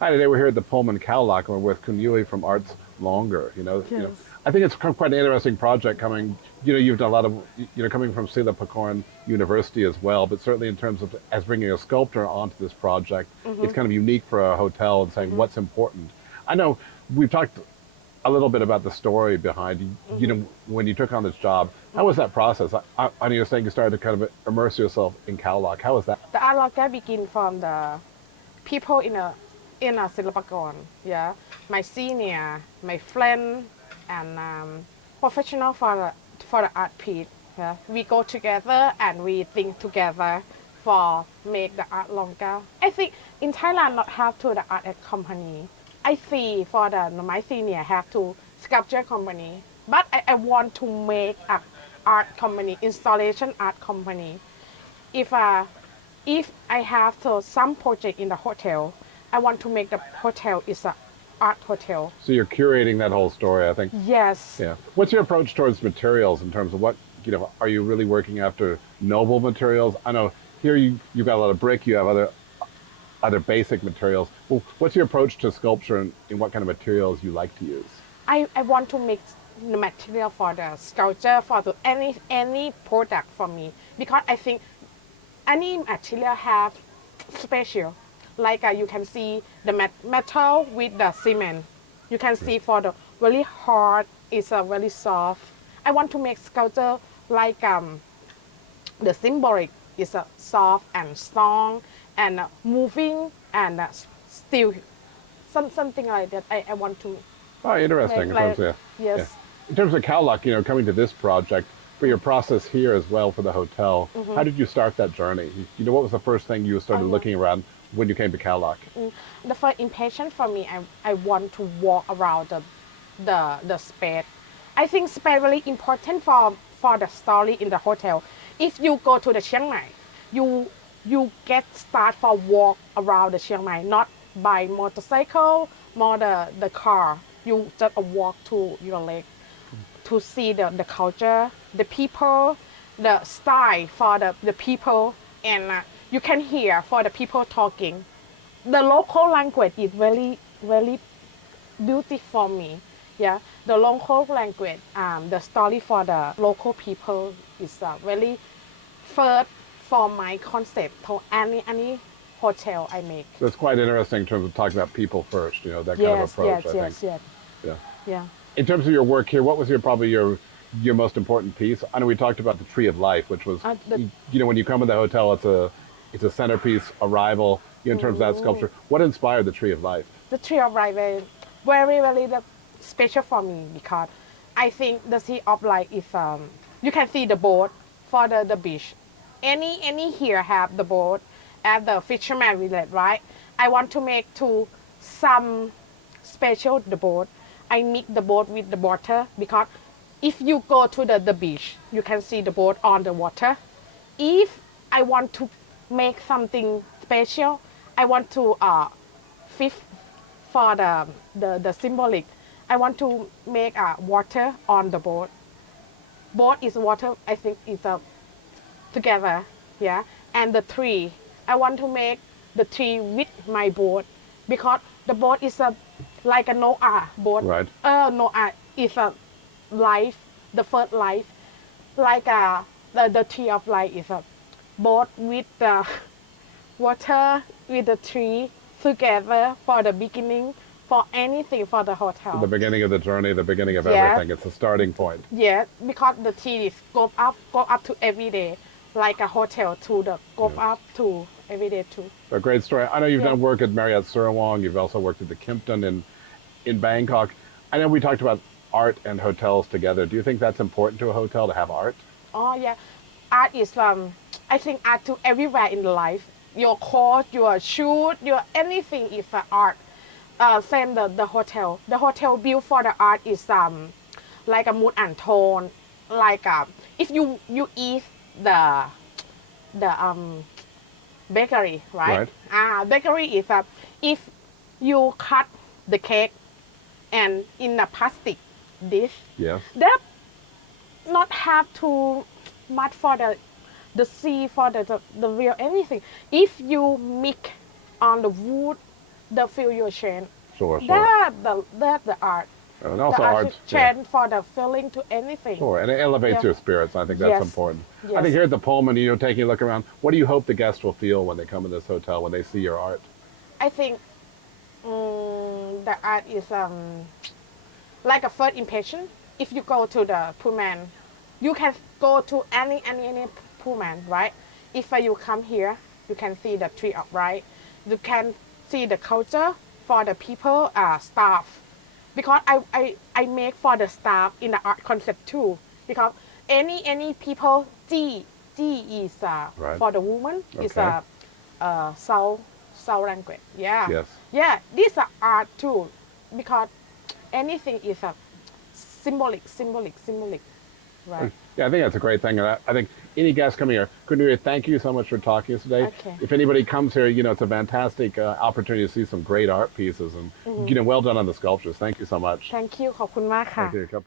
Hi, today we're here at the Pullman Khao Lak and we're with Kun Yui from Arts Longer. Yes. I think it's quite an interesting project coming. You've done a lot of, coming from Sila Pakorn University as well, but certainly in terms of as bringing a sculptor onto this project, it's kind of unique for a hotel and saying what's important. I know we've talked a little bit about the story behind, when you took on this job. How was that process? I know you're saying you started to kind of immerse yourself in Khao Lak. How was that? The art locker begin from the people in a Silpakorn. Yeah, my senior, my friend, and professional for the art piece. Yeah, we go together and we think together for make the art longer. I think in Thailand not have to the art company. I see for the my senior have to sculpture company, but I want to make a art company, installation art company. If if I have to some project in the hotel, I want to make the hotel is a art hotel. So you're curating that whole story, I think. Yes. Yeah. What's your approach towards materials in terms of what, are you really working after noble materials? I know here you've got a lot of brick, you have other basic materials. Well, what's your approach to sculpture and what kind of materials you like to use? I want to make the material for the sculpture for the any product for me because I think any material have special. Like you can see the metal with the cement. You can see for the very hard is a very soft. I want to make sculpture like the symbolic is a soft and strong and moving and still something like that. I want to Oh, interesting. make In like terms of, yeah. yes. In terms of Khao Lak, coming to this project, for your process here as well for the hotel, how did you start that journey? What was the first thing you started Yeah. looking around when you came to Khao Lak? The first impression for me, I want to walk around the space. I think space really important for the story in the hotel. If you go to the Chiang Mai, you get start for walk around the Chiang Mai, not by motorcycle, more the car. You just walk to your leg to see the culture, the people, the style for the people, and you can hear for the people talking. The local language is very beautiful for me. Yeah, the local language, the story for the local people is really first for my concept for any hotel I make. So it's quite interesting in terms of talking about people first, that kind of Yes, approach, yes, I think. yes, yes, Yeah. yeah. In terms of your work here, what was probably your most important piece? I know we talked about the Tree of Life, which was The, when you come to the hotel, it's a centerpiece arrival. In terms of that sculpture, what inspired the Tree of Life? the tree of life is very special for me because I think the tree of life is you can see the boat for the beach. Any here have the boat at the fisherman village, right? I want to make to some special the boat. I mix the boat with the water because if you go to the beach, you can see the boat on the water. If I want to make something special, I want to fish for the symbolic. I want to make water on the boat. Boat is water. I think is together, yeah. And the tree, I want to make the tree with my boat because the boat is like a Noah boat. Right. Noah is a life, the first life, like the tree of life is a boat with the water with the tree together for the beginning for anything for the hotel. The beginning of the journey, the beginning of Yeah. everything. It's the starting point. Yeah, because the tree is go up to every day, like a hotel to the go up to every day too. A great story. I know you've Yeah. done work at Marriott Surawong. You've also worked at the Kimpton in Bangkok. I know we talked about art and hotels together. Do you think that's important to a hotel to have art? Oh yeah, art is I think art to everywhere in life. Your coat, your shoes, your anything is art. Same the hotel. The hotel built for the art is like a mood and tone. Like if you eat the bakery, right? Right. Bakery is if you cut the cake and in a plastic dish, Yes. that not have to much for the sea for the real anything. If you mix on the wood the feel your change. Sure, sure. That's the art. And The also art art, to change for the feeling to anything. sure, and it elevates Yeah. your spirits. I think that's Yes. important. I Yes. think here at the Pullman, taking a look around, what do you hope the guests will feel when they come in this hotel, when they see your art? I think the art is like a first impression. If you go to the Pullman, you can go to any Pullman, right? If you come here, you can see the tree upright. You can see the culture for the people, staff. Because I make for the staff in the art concept too. Because any people, G is Right. for the woman, is Okay. South language. Yeah. Yes. Yeah, these are art too. Because anything is a symbolic. Right. Yeah, I think that's a great thing. And I think any guest coming here, Cornelia, thank you so much for talking to us today. Okay. If anybody comes here, it's a fantastic opportunity to see some great art pieces and, well done on the sculptures. Thank you so much. Thank you ขอบคุณมากค่ะ Thank you.